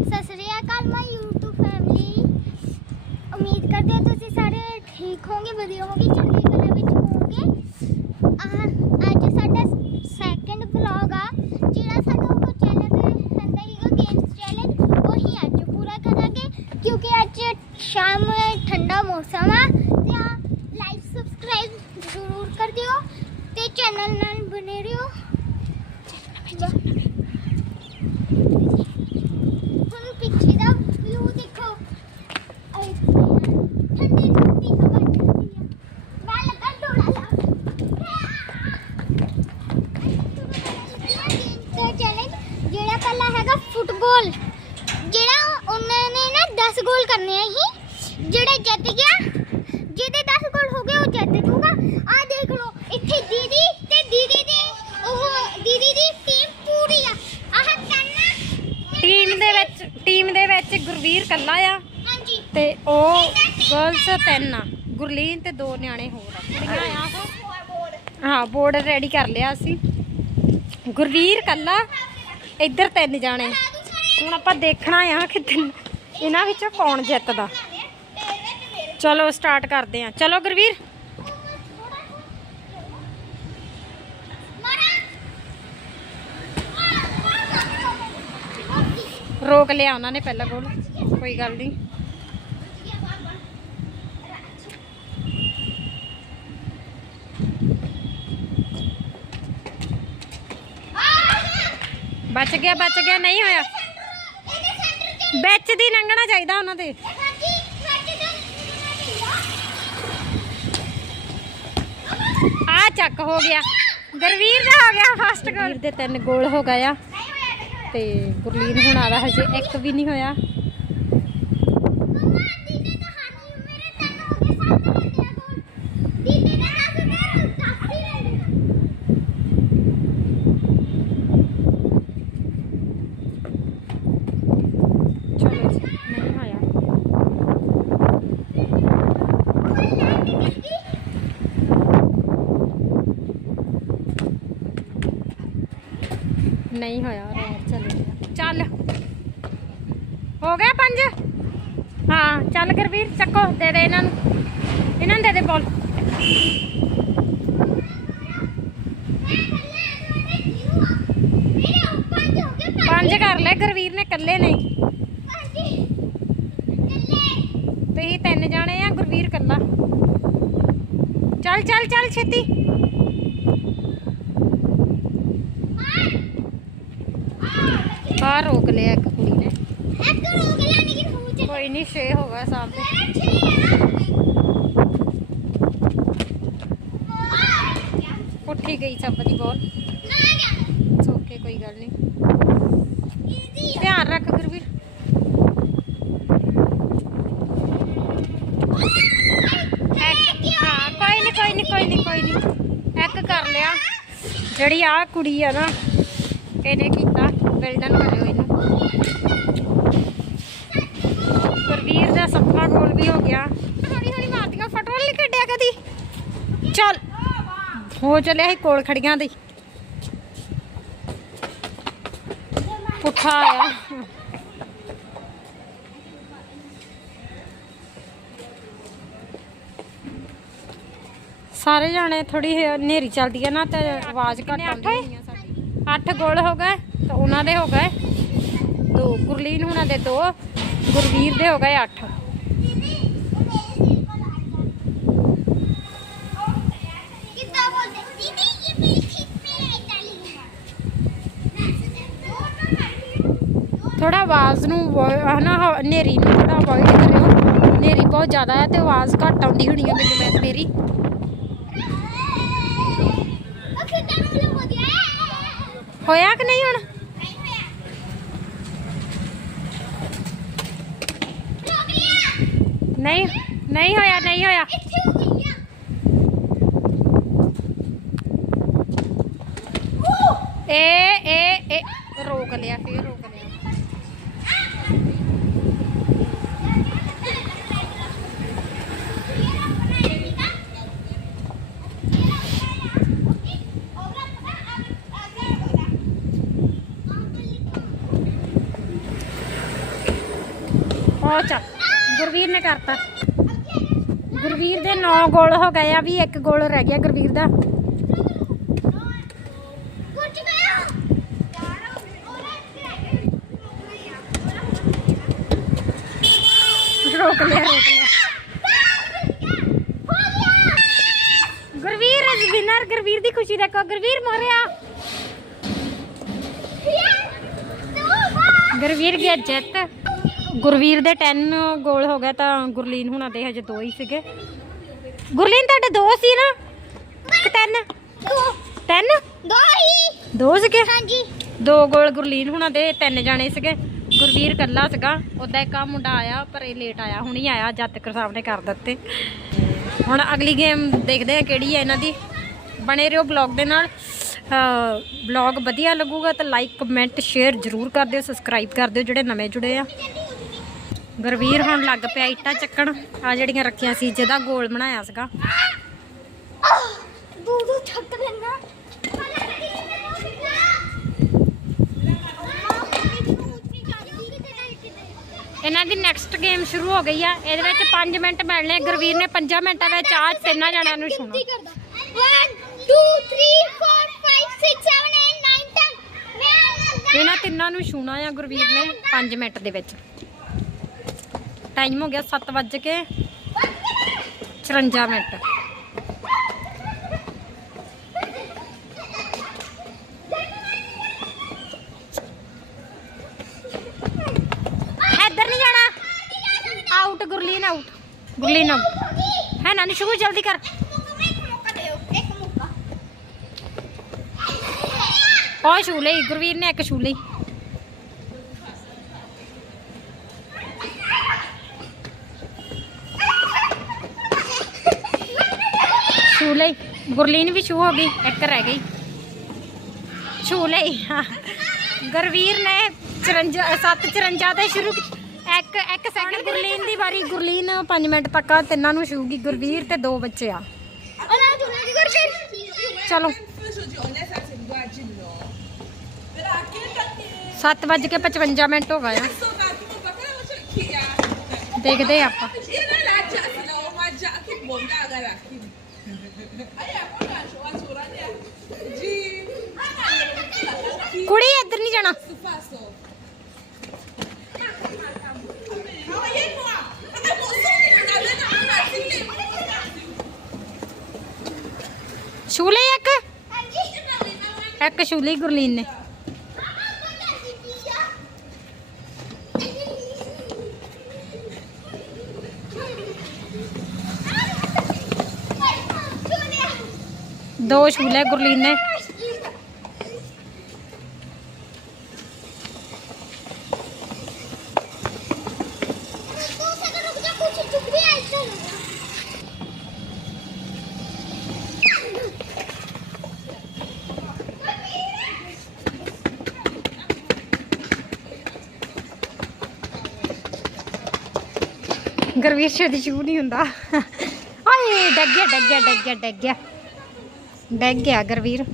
ਸਤਿ ਸ੍ਰੀ ਅਕਾਲ ਮੈਂ YouTube family ਉਮੀਦ ਕਰਦੇ ਹਾਂ ਤੁਸੀਂ ਸਾਰੇ ਠੀਕ ਹੋਵੋਗੇ, ਵਧੀਆ ਹੋਵੋਗੇ ਚੜ੍ਹਦੀ ਕਲਾ ਵਿੱਚ ਹੋਵੋਗੇ। ਅੱਜ ਸਾਡਾ ਸੈਕੰਡ ਵਲੌਗ ਆ, ਜਿਹੜਾ ਸਾਡਾ ਉਹ ਚੈਨਲ ਤੇ ਹੀਗਾ ਗੇਮਸ ਚੈਲੰਜ ਉਹੀ ਅੱਜ ਪੂਰਾ ਕਰਾਂਗੇ, ਕਿਉਂਕਿ ਅੱਜ ਸ਼ਾਮ ਠੰਡਾ ਮੌਸਮ ਆ, ਤੇ ਆ ਲਾਈਕ ਸਬਸਕ੍ਰਾਈਬ ਜ਼ਰੂਰ ਕਰ ਦਿਓ, ਤੇ ਚੈਨਲ ਨਾਲ ਬਨੇ ਰਹੋ ਹੁਣ ਪਿੱਛੇ ਦਾ ਵਿਊ ਦੇਖੋ ਆਏ ਠੰਡੀ ਠੰਡੀ ਹਵਾ ਚੱਲਦੀ ਆ ਮੈਂ ਲੱਗਾ ਡੋਲਾ ਲਾ ਚੈਲੰਜ ਜਿਹੜਾ ਪਹਿਲਾ ਹੈਗਾ ਫੁੱਟਬਾਲ ਜਿਹੜਾ ਉਹਨਾਂ ਨੇ ਨਾ 10 ਗੋਲ ਕਰਨੇ ਆ ਹੀ ਜਿਹੜਾ ਜਿੱਤ ਗਿਆ ਜਿਹਦੇ 10 ਗੋਲ ਹੋ ਗਏ ਉਹ ਜਿੱਤ ਜੂਗਾ ਆ ਦੇਖ ਲਓ ਇੱਥੇ ਦੀਦੀ ਤੇ ਦੀਦੀ ਦੇ ਉਹ ਦੀਦੀ ਦੀ ਟੀਮ ਪੂਰੀ ਆ ਆਹ ਕੰਨਾ ਟੀਮ ਦੇ ਵਿੱਚ ਟੀਮ ਦੇ ਵਿੱਚ ਗੁਰਵੀਰ ਕੱਲਾ ਆ। ਹਾਂਜੀ। ਤੇ ਉਹ ਗਰਲਸ ਤਿੰਨ ਆ। ਗੁਰਲੀਨ ਤੇ ਦੋ ਨਿਆਣੇ ਹੋਰ ਆ। ਕੁੜੀਆਂ ਆ ਉਹ। ਹਾਂ ਬੋਰਡ ਰੈਡੀ ਕਰ ਲਿਆ ਅਸੀਂ। ਗੁਰਵੀਰ ਕੱਲਾ ਇੱਧਰ ਤਿੰਨ ਜਾਣੇ। ਹੁਣ ਆਪਾਂ ਦੇਖਣਾ ਆ ਕਿ ਤਿੰਨ- ਇਹਨਾਂ ਵਿੱਚੋਂ ਕੌਣ ਜਿੱਤਦਾ। ਚਲੋ ਸਟਾਰਟ ਕਰਦੇ ਆ। ਚਲੋ ਗੁਰਵੀਰ। ਰੋਕ ਲਿਆ ਉਹਨਾਂ ਨੇ ਪਹਿਲਾਂ ਕੋਲ, ਕੋਈ ਗੱਲ ਨਹੀਂ ਬਚ ਗਿਆ ਬਚ ਗਿਆ, ਨਹੀਂ ਹੋਇਆ। ਵਿੱਚ ਦੀ ਲੰਘਣਾ ਚਾਹੀਦਾ ਉਹਨਾਂ ਦੇ। ਆ ਚੱਕ ਹੋ ਗਿਆ। ਗੁਰਵੀਰ ਦਾ ਹੋ ਗਿਆ ਫਸਟ ਗੋਲ ਦੇ ਤਿੰਨ ਗੋਲ ਹੋ ਗਏ ਆ। ਤੇ ਗੁਰਲੀਨ ਹੁਣ ਆਦਾ ਹਜੇ ਇੱਕ ਵੀ ਨਹੀਂ ਹੋਇਆ। ਨਹੀਂ ਹੋਇਆ। ਨਹੀਂ ਹੋਇਆ ਰੋਕ ਚੱਲ। ਹੋ ਗਿਆ ਪੰਜ? ਹਾਂ, ਚੱਲ ਗੁਰਵੀਰ, ਚੱਕੋ, ਦੇ ਦੇ ਇਹਨਾਂ ਨੂੰ। ਇਹਨਾਂ ਨੂੰ ਦੇ ਦੇ ਬੋਲ ਪੰਜ ਕਰ ਲੈ, ਗੁਰਵੀਰ ਨੇ ਇਕੱਲੇ ਨਹੀਂ ਤੁਸੀਂ ਤਿੰਨ ਜਾਣੇ ਆ, ਗੁਰਵੀਰ ਇਕੱਲਾ। ਚੱਲ ਚੱਲ ਚੱਲ, ਛੇਤੀ। ਆ ਰੋਕ ਲਿਆ ਇੱਕ ਕੁੜੀ ਨੇ ਕੋਈ ਨਹੀਂ ਛੇ ਹੋ ਗਿਆ ਸਾਹਮਣੇ ਉੱਠੀ ਗਈ ਸਭ ਦੀ ਬੋਲ ਓਕੇ ਕੋਈ ਗੱਲ ਨਹੀਂ ਧਿਆਨ ਰੱਖ ਗੁਰਵੀਰ ਇੱਕ ਹਾਂ ਕੋਈ ਨਹੀਂ ਕੋਈ ਨਹੀਂ ਕੋਈ ਨਹੀਂ ਕੋਈ ਨਹੀਂ ਇੱਕ ਕਰ ਲਿਆ ਜਿਹੜੀ ਆ ਕੁੜੀ ਆ ਨਾ ਇਹਨੇ ਕੀਤਾ ਬਿਲਡਨ ਕਰਿਓ ਇਹਨੂੰ ਗੁਰਵੀਰ ਦਾ ਸੱਤਵਾਂ ਗੋਲ ਵੀ ਹੋ ਗਿਆ। ਹੌਲੀ ਹੌਲੀ ਮਾਰਦੀਆਂ ਫਟਵਾਲ ਨਹੀਂ ਕੱਢਿਆ ਕਦੀ। ਚੱਲ। ਹੋ ਚੱਲਿਆ ਸੀ ਕੋਲ ਖੜੀਆਂ ਦੀ। ਪੁੱਠਾ ਆਇਆ। ਸਾਰੇ ਜਾਣੇ ਥੋੜੀ ਹਨੇਰੀ ਚੱਲਦੀ ਹੈ ਨਾ ਤੇ ਆਵਾਜ਼ ਘੱਟ ਆਉਂਦੀ ਹੈ 8 ਗੋਲ ਹੋ ਗਏ ਤੇ ਉਹਨਾਂ ਦੇ ਹੋ ਗਏ ਦੋ। ਗੁਰਲੀਨ ਹੁਣਾਂ ਦੇ ਦੋ ਗੁਰਵੀਰ ਦੇ ਹੋ ਗਏ 8 ਕਿੱਦਾਂ ਬੋਲਦੇ ਦੀਦੀ ਇਹ ਮੇਰੀ ਖਿੱਚ ਮੇਰਾ ਇਟਾਲੀ ਥੋੜਾ ਆਵਾਜ਼ ਨੂੰ ਵੋ- ਹਨਾ ਹਨੇਰੀ ਨੂੰ ਥੋੜਾ ਅਵੋਇਡ ਕਰਿਓ। ਹਨੇਰੀ ਬਹੁਤ ਜ਼ਿਆਦਾ ਹੈ ਤੇ ਆਵਾਜ਼ ਘੱਟ ਆਉਂਦੀ ਹੋਣੀ ਹੈ ਮੈਨੂੰ ਮੈਂ ਮੇਰੀ। ਹੋਇਆ ਕਿ ਨਹੀਂ ਹੁਣ? ਨਹੀਂ ਹੋਇਆ ਨਹੀਂ ਹੋਇਆ ਨਹੀਂ ਹੋਇਆ। ਇੱਥੇ ਹੋ ਗਈ ਇਹ ਇਹ ਰੋਕ ਲਿਆ ਫੇਰ, ਰੋਕ ਲਿਆ ਉਹ ਚੱਲ ਗੁਰਵੀਰ ਨੇ ਕਰਤਾ। ਗੁਰਵੀਰ ਦੇ 9 ਗੋਲ ਹੋ ਗਏ ਆ, ਵੀ ਇੱਕ ਗੋਲ ਰਹਿ ਗਿਆ ਗੁਰਵੀਰ ਦਾ। ਰੋਕ ਲਿਆ ਰੋਕ ਲਿਆ। ਗੁਰਵੀਰ ਇਜ਼ ਵਿਨਰ ਗੁਰਵੀਰ ਦੀ ਖੁਸ਼ੀ ਦੇਖੋ। ਗੁਰਵੀਰ ਮੋਰਿਆ। ਗੁਰਵੀਰ ਗਿਆ ਜਿੱਤ। ਗੁਰਵੀਰ ਦੇ 10 ਗੋਲ ਹੋ ਗਿਆ ਤਾਂ ਗੁਰਲੀਨ ਹੁਣਾਂ ਦੇ ਹਜੇ ਦੋ ਹੀ ਸੀਗੇ। ਗੁਰਲੀਨ ਤੁਹਾਡੇ ਦੋ ਸੀ ਨਾ? ਕਿ ਤਿੰਨ? ਤਿੰਨ? ਦੋਈ ਦੋ ਸੀਗੇ? ਹਾਂਜੀ। ਦੋ ਗੋਲ ਗੁਰਲੀਨ ਹੁਣਾਂ ਦੇ ਤਿੰਨ ਜਾਣੇ ਸੀਗੇ। ਗੁਰਵੀਰ ਕੱਲਾ ਸੀਗਾ ਉਹਦਾ ਇੱਕ ਆ ਮੁੰਡਾ ਆਇਆ ਪਰ ਇਹ ਲੇਟ ਆਇਆ ਹੁਣੀ ਆਇਆ ਜਦ ਤੱਕ ਸਾਹਿਬ ਨੇ ਕਰ ਦਿੱਤੇ। ਹੁਣ ਅਗਲੀ ਗੇਮ ਦੇਖਦੇ ਆ ਕਿਹੜੀ ਹੈ ਇਹਨਾਂ ਦੀ। ਬਣੇ ਰਹੋ ਬਲੌਗ ਦੇ ਨਾਲ। ਬਲੌਗ ਵਧੀਆ ਲੱਗੂਗਾ ਤਾਂ ਲਾਈਕ ਕਮੈਂਟ ਸ਼ੇਅਰ ਜ਼ਰੂਰ ਕਰ ਦਿਓ ਸਬਸਕ੍ਰਾਈਬ ਕਰ ਦਿਓ ਜਿਹੜੇ ਨਵੇਂ ਜੁੜੇ ਆ। ਗੁਰਵੀਰ ਹੁਣ ਲੱਗ ਪਿਆ ਇੱਟਾਂ ਚੱਕਣ। ਆ ਜਿਹੜੀਆਂ ਰੱਖੀਆਂ ਸੀ ਜਿਹਦਾ ਗੋਲ ਬਣਾਇਆ ਸੀਗਾ। ਦੂਦੂ ਛੱਕ ਦੇਣਾ ਇਹਨਾਂ ਦੀ ਨੈਕਸਟ ਗੇਮ ਸ਼ੁਰੂ ਹੋ ਗਈ ਆ। ਇਹਦੇ ਵਿੱਚ 5 ਮਿੰਟ ਮਿਲਣੇ। ਗੁਰਵੀਰ ਨੇ 5 ਮਿੰਟਾਂ ਵਿੱਚ ਆ ਤਿੰਨਾਂ ਜਣਿਆਂ ਨੂੰ ਛੂਣਾ 1 2 3 4 5 6 7 8 9 10 ਮੈਂ ਇਹਨਾਂ ਤਿੰਨਾਂ ਨੂੰ ਛੂਣਾ ਆ ਗੁਰਵੀਰ ਨੇ 5 ਮਿੰਟ ਦੇ ਵਿੱਚ। ਟਾਈਮ ਹੋ ਗਿਆ 7 ਵੱਜ ਕੇ 54 ਮਿੰਟ। ਇੱਧਰ ਨਹੀਂ ਜਾਣਾ। Out Gurleen out Gurleen out ਹੈ ਨਾ, ਨਿਸ਼ੂ, ਜਲਦੀ ਕਰ। ਉਹ ਛੂ ਲਈ, ਗੁਰਵੀਰ ਨੇ ਇੱਕ ਛੂ ਲਈ ਛੂ ਲਈ ਗੁਰਲੀਨ ਵੀ ਛੂ ਹੋ ਗਈ, ਇੱਕ ਰਹਿ ਗਈ। ਛੂ ਲਈ, ਹਾਂ। ਨੇ 54 7 54 ਤੇ ਸ਼ੁਰੂ ਇੱਕ ਇੱਕ ਸੈਕਿੰਡ ਗੁਰਲੀਨ ਦੀ ਵਾਰੀ, ਗੁਰਲੀਨ 5 ਮਿੰਟ ਤੱਕ ਤਿੰਨਾਂ ਨੂੰ ਛੂਗੀ ਗੁਰਵੀਰ ਤੇ ਦੋ ਬੱਚੇ ਆ। ਚਲੋ। 7 ਵੱਜ ਕੇ 55 ਮਿੰਟ ਹੋ ਗਏ ਆ। ਦੇਖਦੇ ਆ ਆਪਾਂ। ਕੁੜੀ ਇੱਧਰ ਨਹੀਂ ਜਾਣਾ। ਛੂਲੇ ਇੱਕ। ਇੱਕ ਛੂ ਗੁਰਲੀਨ ਨੇ। ਦੋ ਛੂਲੇ ਲਏ ਗੁਰਲੀਨ ਨੇ। ਗੁਰਵੀਰ ਛੇਤੀ ਛੂ ਨਹੀਂ ਹੁੰਦਾ। ਆਏ ਡੱਗ ਗਿਆ ਡੱਗ ਗਿਆ ਡੱਗ ਗਿਆ ਡੱਗ ਗਿਆ। ਡੱਗ ਗਿਆ ਗੁਰਵੀਰ।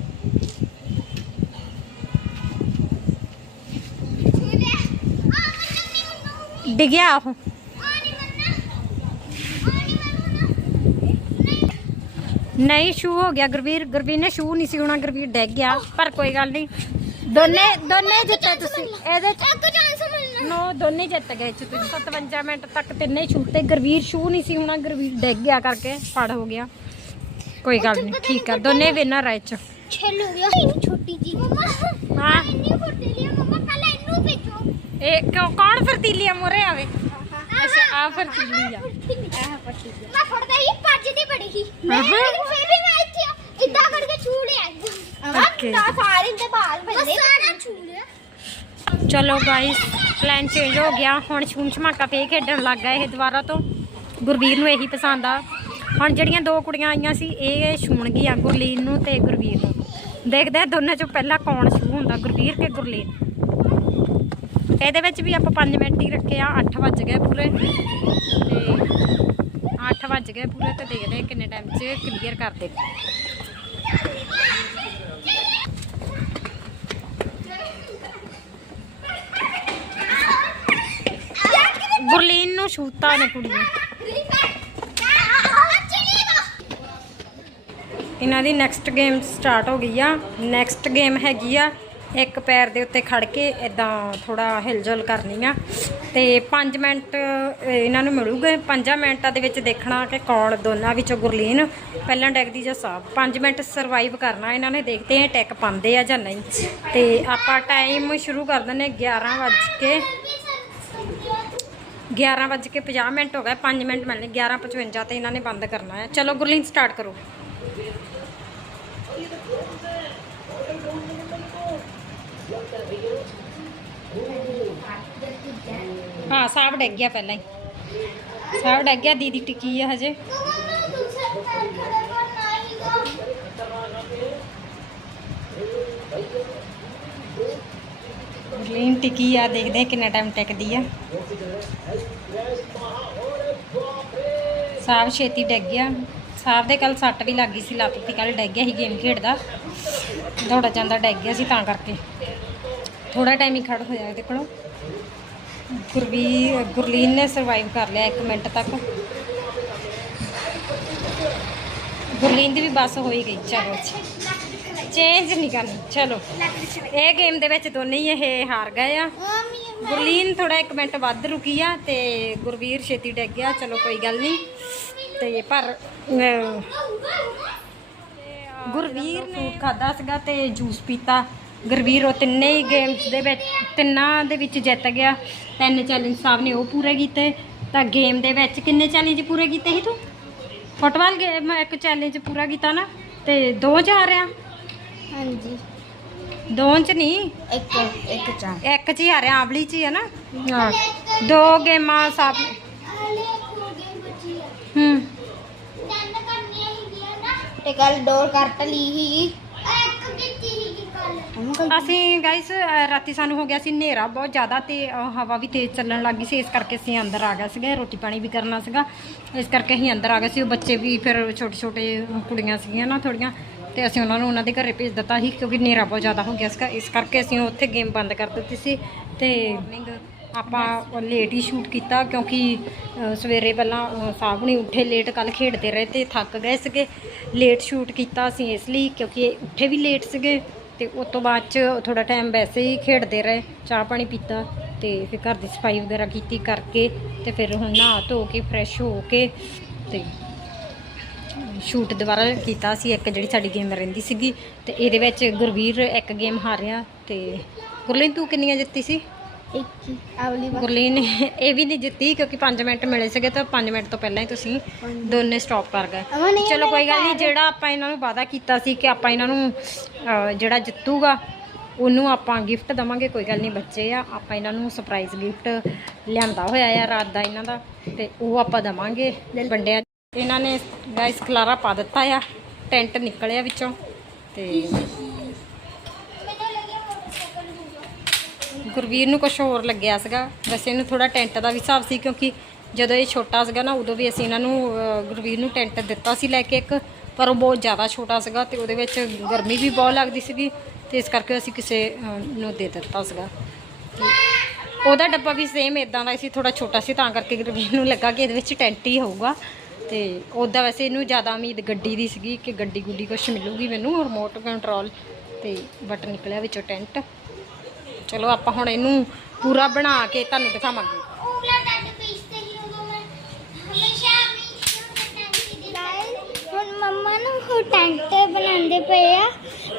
ਡਿੱਗਿਆ ਉਹ। ਨਹੀਂ, ਸ਼ੂ ਹੋ ਗਿਆ ਗੁਰਵੀਰ। ਗੁਰਵੀਰ ਨੇ ਸ਼ੂ ਨਹੀਂ ਸੀ ਹੋਣਾ, ਗੁਰਵੀਰ ਡਿੱਗ ਗਿਆ। ਪਰ ਕੋਈ ਗੱਲ ਨਹੀਂ। ਦੋਨੇ ਦੋਨੇ ਜਿੱਤੇ ਤੁਸੀਂ। ਇਹਦੇ ਚ। ਇੱਕ ਚਾਂਸ ਮਿਲਣਾ ਨੋ ਦੋਨੇ ਜਿੱਤ ਗਏ ਚ ਤੁਸੀਂ। 57 ਮਿੰਟ ਤੱਕ ਤਿੰਨੇ ਛੂਟੇ ਗੁਰਵੀਰ ਸ਼ੂ ਨਹੀਂ ਸੀ ਹੋਣਾ। ਗੁਰਵੀਰ ਡਿੱਗ ਗਿਆ ਕਰਕੇ ਫੜ ਹੋ ਗਿਆ। ਕੋਈ ਗੱਲ ਨਹੀਂ ਠੀਕ ਆ। ਦੋਨੇ ਵਿਨਰ ਆਏ ਚ। ਛੇਲ ਹੋ ਗਿਆ। ਛੋਟੀ ਜੀ। ਮਮਾ ਹਾਂ। ਇੰਨੀ ਫੁੱਟੀ ਲਈ ਮਮਾ ਪਹਿਲਾਂ ਇਹਨੂੰ ਭੇਜੋ। ਇਹ ਕਿਉਂ- ਕੌਣ ਫਰਤੀਲੀ ਆ? ਮੋਰੇ ਆਵੇ। ਅੱਛਾ ਆ। ਫਰਤੀਲੀ ਆ। ਮੈਂ ਫੜਦਾ ਹੀ ਭੱਜਦੀ ਬੜੀ ਸੀ। ਮੈਂ ਆਹਾ। ਫਿਰ ਵੀ ਮੈਂ ਇੱਥੇ ਇਦਾਂ ਕਰਕੇ ਛੂ ਲਿਆ ਚਲੋ ਗਾਇਸ ਪਲਾਨ ਚੇਂਜ ਹੋ ਗਿਆ। ਹੁਣ ਛੂਮ ਛਮਾਕਾ ਫੇ ਖੇਡਣ ਲੱਗ ਗਏ ਇਹ ਦੁਬਾਰਾ ਤੋਂ। ਗੁਰਵੀਰ ਨੂੰ ਇਹੀ ਪਸੰਦ ਆ। ਹੁਣ ਜਿਹੜੀਆਂ ਦੋ ਕੁੜੀਆਂ ਆਈਆਂ ਸੀ ਇਹ ਛੂਣਗੀਆਂ ਗੁਰਲੀਨ ਨੂੰ ਤੇ ਗੁਰਵੀਰ ਨੂੰ। ਦੇਖਦੇ ਆ ਦੋਨਾਂ ਚੋਂ ਪਹਿਲਾਂ ਕੌਣ ਛੂ ਹੁੰਦਾ ਗੁਰਵੀਰ ਕਿ ਗੁਰਲੀਨ। ਇਹਦੇ ਵਿੱਚ ਵੀ ਆਪਾਂ 5 ਮਿੰਟ ਹੀ ਰੱਖੇ ਆ 8 ਵੱਜ ਗਏ ਪੂਰੇ। ਤੇ 8 ਵੱਜ ਗਏ ਪੂਰੇ ਤੇ ਦੇਖਦੇ ਆ ਕਿੰਨੇ ਟਾਈਮ 'ਚ ਕਲੀਅਰ ਕਰਦੇ। ਗੁਰਲੀਨ ਸਾਰੀਆਂ ਨੇ ਕੁੜੀਆਂ ਇਹਨਾਂ ਦੀ ਨੈਕਸਟ ਗੇਮ ਸਟਾਰਟ ਹੋ ਗਈ ਆ। ਨੈਕਸਟ ਗੇਮ ਹੈਗੀ ਆ, ਇੱਕ ਪੈਰ ਦੇ ਉੱਤੇ ਖੜ ਕੇ ਇਦਾਂ ਥੋੜਾ ਹਿਲਜੁਲ ਕਰਨੀ ਆ। ਤੇ 5 ਮਿੰਟ ਇਹਨਾਂ ਨੂੰ ਮਿਲੂਗੇ। 5 ਮਿੰਟਾਂ ਦੇ ਵਿੱਚ ਦੇਖਣਾ ਕਿ ਕੌਣ ਦੋਨਾਂ ਵਿੱਚੋਂ ਗੁਰਲੀਨ, ਪਹਿਲਾਂ ਡੈਗਦੀ ਜਾਂ ਸਾਫ਼ 5 ਮਿੰਟ ਸਰਵਾਈਵ ਕਰਨਾ ਇਹਨਾਂ ਨੇ, ਦੇਖਦੇ ਆ ਟੈਕ ਪਾਉਂਦੇ ਆ ਜਾਂ ਨਹੀਂ। ਤੇ ਆਪਾਂ ਟਾਈਮ ਸ਼ੁਰੂ ਕਰ ਦਿੰਦੇ 11 ਵੱਜ ਕੇ 11 ਵੱਜ ਕੇ 50 ਮਿੰਟ ਹੋ ਗਏ 5 ਮਿੰਟ ਮਿਲਣੇ 11:55 ਤੇ ਇਹਨਾਂ ਨੇ ਬੰਦ ਕਰਨਾ ਹੈ। ਚਲੋ ਗੁਰਲੀਨ ਸਟਾਰਟ ਕਰੋ। ਹਾਂ ਸਾਬ ਡਿੱਗ ਗਿਆ ਪਹਿਲਾਂ ਹੀ। ਸਾਹ ਡਿੱਗ ਗਿਆ, ਦੀਦੀ ਟਿੱਕੀ ਆ ਹਜੇ। ਗੁਰਲੀਨ, ਟਿੱਕੀ ਆ, ਦੇਖਦੇ ਕਿੰਨਾ ਟਾਈਮ ਟਿਕਦੀ ਆ। ਸਾਬ ਛੇਤੀ ਡਿੱਗ ਗਿਆ। ਸਾਬ ਦੇ ਕੱਲ ਸੱਟ ਵੀ ਲੱਗ ਗਈ ਸੀ, ਲੱਤ ਤੇ ਕੱਲ ਡਿੱਗ ਗਿਆ ਸੀ ਗੇਮ ਖੇਡਦਾ। ਦੌੜਾ ਜਾਂਦਾ ਡਿੱਗ ਗਿਆ ਸੀ ਤਾਂ ਕਰਕੇ। ਥੋੜਾ ਟਾਈਮ ਹੀ ਖੜ ਹੋਇਆ ਇਹਦੇ ਕੋਲੋਂ। ਗੁਰਵੀ, ਗੁਰਲੀਨ ਨੇ ਸਰਵਾਈਵ ਕਰ ਲਿਆ 1 ਮਿੰਟ ਤੱਕ। ਗੁਰਲੀਨ ਦੀ ਵੀ ਬਸ ਹੋ ਹੀ ਗਈ, ਚਲੋ। ਚੇਂਜ ਨਹੀਂ ਕਰਨੀ, ਚਲੋ। ਇਹ ਗੇਮ ਦੇ ਵਿੱਚ ਦੋਨੇ ਹੀ ਇਹ ਹਾਰ ਗਏ ਆ। ਗੁਰਲੀਨ ਥੋੜਾ 1 ਮਿੰਟ ਵੱਧ ਰੁਕੀ ਆ ਤੇ ਗੁਰਵੀਰ ਛੇਤੀ ਡਿੱਗ ਗਿਆ। ਚਲੋ ਕੋਈ ਗੱਲ ਨਹੀਂ। ਤੇ ਪਰ ਗੁਰਵੀਰ ਨੇ ਖਾਦਾ ਸੀਗਾ ਤੇ ਜੂਸ ਪੀਤਾ। ਗੁਰਵੀਰ ਉਹ ਤਿੰਨੇ ਹੀ ਗੇਮਸ ਦੇ ਵਿੱਚ ਤਿੰਨਾਂ ਦੇ ਵਿੱਚ ਜਿੱਤ ਗਿਆ। ਤਿੰਨ ਚੈਲੰਜ ਸਾਹਿਬ ਨੇ ਉਹ ਪੂਰੇ ਕੀਤੇ। ਤਾਂ ਗੇਮ ਦੇ ਵਿੱਚ ਕਿੰਨੇ ਚੈਲੰਜ ਪੂਰੇ ਕੀਤੇ ਸੀ ਤੂੰ? ਫੁੱਟਬਾਲ ਗੇਮ ਇੱਕ ਚੈਲੰਜ ਪੂਰਾ ਕੀਤਾ ਨਾ ਤੇ ਦੋ ਆ ਰਿਆ ਹਾਂਜੀ। ਦੋ ਚ ਨਹੀਂ? ਇੱਕ ਇੱਕ ਚਾਰ ਇੱਕ ਚ ਹੀ ਆ ਰਿਆ ਆਵਲੀ ਚ ਹੀ ਹੈ ਨਾ? ਹਾਂ। ਦੋ ਗੇਮਾਂ ਸਭ ਹੋ। ਗਈ ਤੇ ਕੱਲ ਡੋਰ ਕੱਟ ਲਈ ਅਸੀਂ ਗਾਇਸ ਰਾਤੀ ਸਾਨੂੰ ਹੋ ਗਿਆ ਸੀ ਹਨੇਰਾ ਬਹੁਤ ਜ਼ਿਆਦਾ ਤੇ ਹਵਾ ਵੀ ਤੇਜ਼ ਚੱਲਣ ਲੱਗੀ ਸੀ ਇਸ ਕਰਕੇ ਅਸੀਂ ਅੰਦਰ ਆ ਗਏ ਸੀਗੇ ਰੋਟੀ ਪਾਣੀ ਵੀ ਕਰਨਾ ਸੀਗਾ। ਇਸ ਕਰਕੇ ਅਸੀਂ ਅੰਦਰ ਆ ਗਏ ਸੀ ਉਹ ਬੱਚੇ ਵੀ ਫਿਰ ਛੋਟੇ ਛੋਟੇ ਕੁੜੀਆਂ ਸੀਗੀਆਂ ਨਾ ਥੋੜੀਆਂ। ਤੇ ਅਸੀਂ ਉਹਨਾਂ ਨੂੰ ਉਹਨਾਂ ਦੇ ਘਰੇ ਭੇਜ ਦਿੱਤਾ ਸੀ ਕਿਉਂਕਿ ਹਨੇਰਾ ਬਹੁਤ ਜ਼ਿਆਦਾ ਹੋ ਗਿਆ ਸੀਗਾ। ਇਸ ਕਰਕੇ ਅਸੀਂ ਉੱਥੇ ਗੇਮ ਬੰਦ ਕਰ ਦਿੱਤੀ ਸੀ ਤੇ ਆਪਾਂ ਲੇਟ ਹੀ ਸ਼ੂਟ ਕੀਤਾ ਕਿਉਂਕਿ ਸਵੇਰੇ ਪਹਿਲਾਂ ਸਾਹਿਬ ਨਹੀਂ ਉੱਠੇ ਲੇਟ ਕੱਲ ਖੇਡਦੇ ਰਹੇ ਤੇ ਥੱਕ ਗਏ ਸੀਗੇ। ਲੇਟ ਸ਼ੂਟ ਕੀਤਾ ਅਸੀਂ ਇਸ ਲਈ ਕਿਉਂਕਿ ਉੱਠੇ ਵੀ ਲੇਟ ਸੀਗੇ ਤੇ ਉਸ ਤੋਂ ਬਾਅਦ ਚ ਥੋੜਾ ਟਾਈਮ ਵੈਸੇ ਹੀ ਖੇਡਦੇ ਰਹੇ ਚਾਹ ਪਾਣੀ ਪੀਤਾ ਤੇ ਫਿਰ ਘਰ ਦੀ ਸਫ਼ਾਈ ਵਗੈਰਾ ਕੀਤੀ ਕਰਕੇ ਤੇ ਫਿਰ ਹੁਣ ਨਹਾ ਧੋ ਕੇ ਫਰੈਸ਼ ਹੋ ਕੇ ਤੇ ਸ਼ੂਟ ਦੁਬਾਰਾ ਕੀਤਾ ਸੀ ਇੱਕ ਜਿਹੜੀ ਸਾਡੀ ਗੇਮ ਰਹਿੰਦੀ ਸੀਗੀ ਤੇ ਇਹਦੇ ਵਿੱਚ ਗੁਰਵੀਰ ਇੱਕ ਗੇਮ ਹਾਰਿਆ ਤੇ ਗੁਰਲੀਨ ਤੂੰ ਕਿੰਨੀਆਂ ਜਿੱਤੀ ਸੀ? ਇੱਕ ਆਵਲੀ ਗੁਰਲੀਨ ਇਹ ਵੀ ਨਹੀਂ ਜਿੱਤੀ ਕਿਉਂਕਿ 5 ਮਿੰਟ ਮਿਲੇ ਸੀਗੇ ਤਾਂ 5 ਮਿੰਟ ਤੋਂ ਪਹਿਲਾਂ ਹੀ ਤੁਸੀਂ ਦੋਨੇ ਸਟਾਪ ਕਰ ਗਏ। ਚਲੋ ਕੋਈ ਗੱਲ ਨਹੀਂ ਜਿਹੜਾ ਆਪਾਂ ਇਹਨਾਂ ਨੂੰ ਵਾਅਦਾ ਕੀਤਾ ਸੀ ਕਿ ਆਪਾਂ ਇਹਨਾਂ ਨੂੰ ਜਿਹੜਾ ਜਿੱਤੂਗਾ ਉਹਨੂੰ ਆਪਾਂ ਗਿਫਟ ਦਵਾਂਗੇ ਕੋਈ ਗੱਲ ਨਹੀਂ ਬੱਚੇ ਆ ਆਪਾਂ ਇਹਨਾਂ ਨੂੰ ਸਰਪ੍ਰਾਈਜ਼ ਗਿਫਟ ਲਿਆਂਦਾ ਹੋਇਆ ਆ ਰਾਤ ਦਾ ਇਹਨਾਂ ਦਾ ਤੇ ਉਹ ਆਪਾਂ ਦਵਾਂਗੇ ਵੰਡਿਆ ਇਹਨਾਂ ਨੇ ਗਾਇਸ ਖਲਾਰਾ ਪਾ ਦਿੱਤਾ ਆ ਟੈਂਟ ਨਿਕਲਿਆ ਵਿੱਚੋਂ ਤੇ ਗੁਰਵੀਰ ਨੂੰ ਕੁਝ ਹੋਰ ਲੱਗਿਆ ਸੀਗਾ। ਵੈਸੇ ਇਹਨੂੰ ਥੋੜਾ ਟੈਂਟ ਦਾ ਵੀ ਹਿਸਾਬ ਸੀ ਕਿਉਂਕਿ ਜਦੋਂ ਇਹ ਛੋਟਾ ਸੀਗਾ ਨਾ ਉਦੋਂ ਵੀ ਅਸੀਂ ਇਹਨਾਂ ਨੂੰ ਅਹ, ਗੁਰਵੀਰ ਨੂੰ ਟੈਂਟ ਦਿੱਤਾ ਸੀ ਲੈ ਕੇ ਇੱਕ ਪਰ ਉਹ ਬਹੁਤ ਜ਼ਿਆਦਾ ਛੋਟਾ ਸੀਗਾ ਤੇ ਉਹਦੇ ਵਿੱਚ ਗਰਮੀ ਵੀ ਬਹੁਤ ਲੱਗਦੀ ਸੀਗੀ ਤੇ ਇਸ ਕਰਕੇ ਅਸੀਂ ਕਿਸੇ ਨੂੰ ਦੇ ਦਿੱਤਾ ਸੀਗਾ। ਉਹਦਾ ਡੱਬਾ ਵੀ ਸੇਮ ਇਦਾਂ ਦਾ ਸੀ ਥੋੜਾ ਛੋਟਾ ਸੀ ਤਾਂ ਕਰਕੇ ਗੁਰਵੀਰ ਨੂੰ ਲੱਗਾ ਕਿ ਇਹਦੇ ਵਿੱਚ ਟੈਂਟ ਹੀ ਹੋਊਗਾ। ਤੇ ਉਹਦਾ ਵੈਸੇ ਇਹਨੂੰ ਜ਼ਿਆਦਾ ਉਮੀਦ ਗੱਡੀ ਦੀ ਸੀਗੀ ਕਿ ਗੱਡੀ ਗੁੱਡੀ ਕੁਝ ਮਿਲੂਗੀ ਮੈਨੂੰ ਰਿਮੋਟ ਕੰਟਰੋਲ ਤੇ ਬਟ ਨਿਕਲਿਆ ਵਿੱਚੋਂ ਟੈਂਟ ਚਲੋ ਆਪਾਂ ਹੁਣ ਇਹਨੂੰ ਪੂਰਾ ਬਣਾ ਕੇ ਤੁਹਾਨੂੰ ਦਿਖਾਵਾਂਗੇ। ਉਂਗਲਾਂ ਟੈਂਟ ਪੀਸਤੇ ਹੀ ਉਦੋਂ ਮੈਂ ਹਮੇਸ਼ਾ ਨਹੀਂ ਟੈਂਟ ਹੁਣ ਮੰਮਾ ਨੂੰ ਉਹ ਟੈਂਟ ਬਣਾਉਂਦੇ ਪਏ ਆ।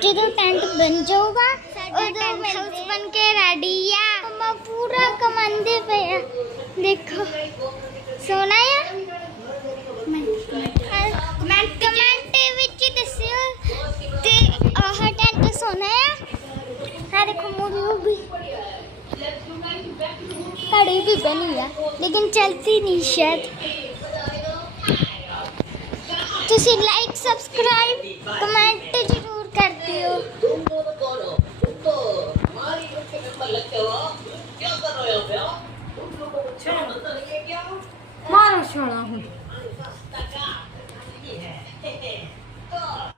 ਜਦੋਂ ਟੈਂਟ ਬਣ ਜਾਊਗਾ ਉਦੋਂ ਹਾਊਸ ਬਣ ਕੇ ਰੈਡੀ ਆ। ਮੰਮਾ ਪੂਰਾ ਕਮਾਉਂਦੇ ਪਏ ਆ। ਦੇਖੋ। ਸੋਨਾ ਆ? ਕਮੈਂਟ ਵਿੱਚ ਦੱਸਿਓ। ਤੇ ਆਹ ਟੈਂਟ ਸੋਹਣਾ ਹੈ ਆ ਦੇਖੋ ਮੋਰੂ ਵੀ। ਸਾਡੀ ਵੀ ਬਣੀ ਲੇਕਿਨ ਚਲਦੀ ਨਹੀਂ ਤੁਸੀਂ ਲਾਈਕ ਸਬਸਕ੍ਰਾਈਬ ਕਮੈਂਟ ਜ਼ਰੂਰ ਕਰ ਦਿਓ। ਮਾਰੋ ਛੋਣਾ どう?